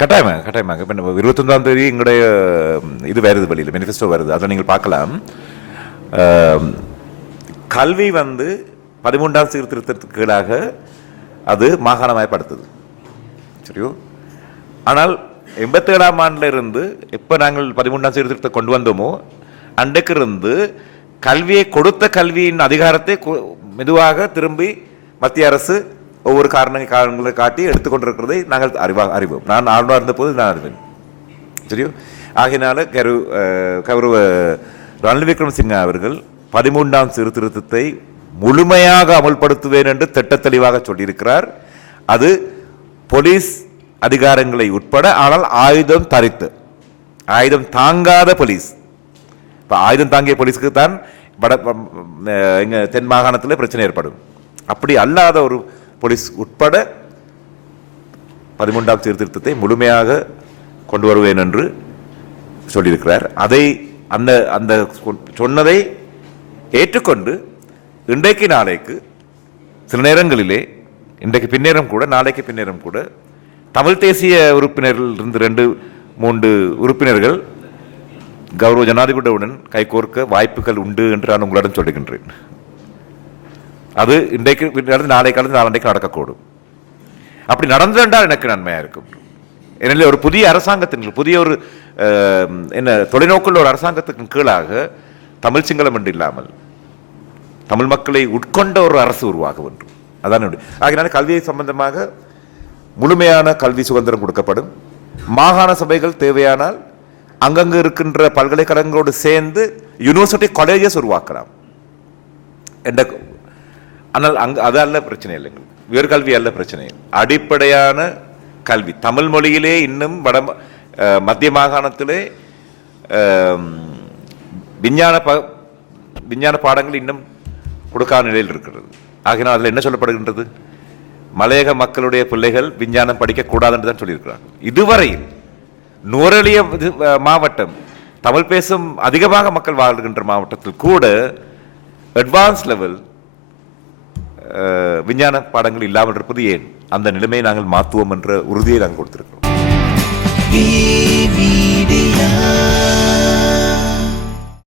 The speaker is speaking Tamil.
கட்டாயமாக இப்போ 21ஆம் தேதி எங்களுடைய இது வருது வெளியில், மேனிஃபெஸ்டோ வருது, அதை நீங்கள் பார்க்கலாம். கல்வி 13ஆம் சீர்திருத்தத்துக்கு கீழாக அது மாகாணமயப்படுத்துது, சரியோ. ஆனால் 87ஆம் ஆண்டில் இருந்து எப்போ நாங்கள் 13ஆம் சீர்திருத்தத்தை கொண்டு வந்தோமோ அன்றைக்கு இருந்து கல்வியை கொடுத்த கல்வியின் அதிகாரத்தை மெதுவாக திரும்பி மத்திய அரசு ஒவ்வொரு காரணங்களை காட்டி எடுத்துக்கொண்டிருக்கிறதை நாங்கள் அறிவோம். நான் ஆளுநராக இருந்த போது நான் அறிவேன், சரியோ. ஆகையினால கௌரவ ரணில் விக்ரமசிங்க அவர்கள் 13ஆம் சீர்திருத்தத்தை முழுமையாக அமல்படுத்துவேன் என்று திட்டத்தெளிவாக சொல்லியிருக்கிறார். அது போலீஸ் அதிகாரங்களை உட்பட, ஆனால் ஆயுதம் தரித்து, ஆயுதம் தாங்காத போலீஸ். இப்போ ஆயுதம் தாங்கிய போலீஸுக்கு தான் எங்கள் தென் மாகாணத்தில் பிரச்சனை ஏற்படும். அப்படி அல்லாத ஒரு போலீஸ் உட்பட 13ஆம் சீர்திருத்தத்தை முழுமையாக கொண்டு வருவேன் என்று சொல்லியிருக்கிறார். அதை அந்த சொன்னதை ஏற்றுக்கொண்டு இன்றைக்கு நாளைக்கு சில நேரங்களிலே, இன்றைக்கு பின்னேறம் கூட, நாளைக்கு பின்னேறம் கூட, தமிழ் தேசிய உறுப்பினர்கள் இருந்து 2-3 உறுப்பினர்கள் கௌரவ ஜனாதிபதியுடன் கைகோர்க்க வாய்ப்புகள் உண்டு என்று நான் உங்களிடம் சொல்லுகின்றேன். அது இன்றைக்கு நாளைக்கு நாளைக்கு நடக்கக்கூடும். அப்படி நடந்தென்றால் எனக்கு நன்மையாக இருக்கும். எனவே ஒரு புதிய அரசாங்கத்தின், புதிய ஒரு தொலைநோக்குள்ள ஒரு அரசாங்கத்துக்கு கீழாக தமிழ் சிங்களம் என்று இல்லாமல் தமிழ் மக்களை உட்கொண்ட ஒரு அரசு உருவாக வேண்டும். அதான். ஆகினால கல்வியை சம்பந்தமாக முழுமையான கல்வி சுதந்திரம் கொடுக்கப்படும். மாகாண சபைகள் தேவையானால் அங்கங்கு இருக்கின்ற பல்கலைக்கழகங்களோடு சேர்ந்து யூனிவர்சிட்டி காலேஜஸ் உருவாக்கலாம். ஆனால் அது அல்ல பிரச்சனை இல்லைங்க, உயர்கல்வி அல்ல பிரச்சனை. அடிப்படையான கல்வி தமிழ் மொழியிலே இன்னும் மத்திய மாகாணத்திலே விஞ்ஞான பாடங்கள் இன்னும் கொடுக்காத நிலையில் இருக்கிறது. ஆகினால் அதில் என்ன சொல்லப்படுகின்றது? மலையக மக்களுடைய பிள்ளைகள் விஞ்ஞானம் படிக்கக்கூடாது என்று தான் சொல்லியிருக்கிறார்கள். இதுவரையில் நுவரெலிய மாவட்டம், தமிழ் பேசும் அதிகமாக மக்கள் வாழ்கின்ற மாவட்டத்தில் கூட அட்வான்ஸ் லெவல் விஞ்ஞான பாடங்கள் இல்லாமல் இருப்பது ஏன்? அந்த நிலைமையை நாங்கள் மாற்றுவோம் என்ற உறுதியை நாங்கள் கொடுத்திருக்கிறோம்.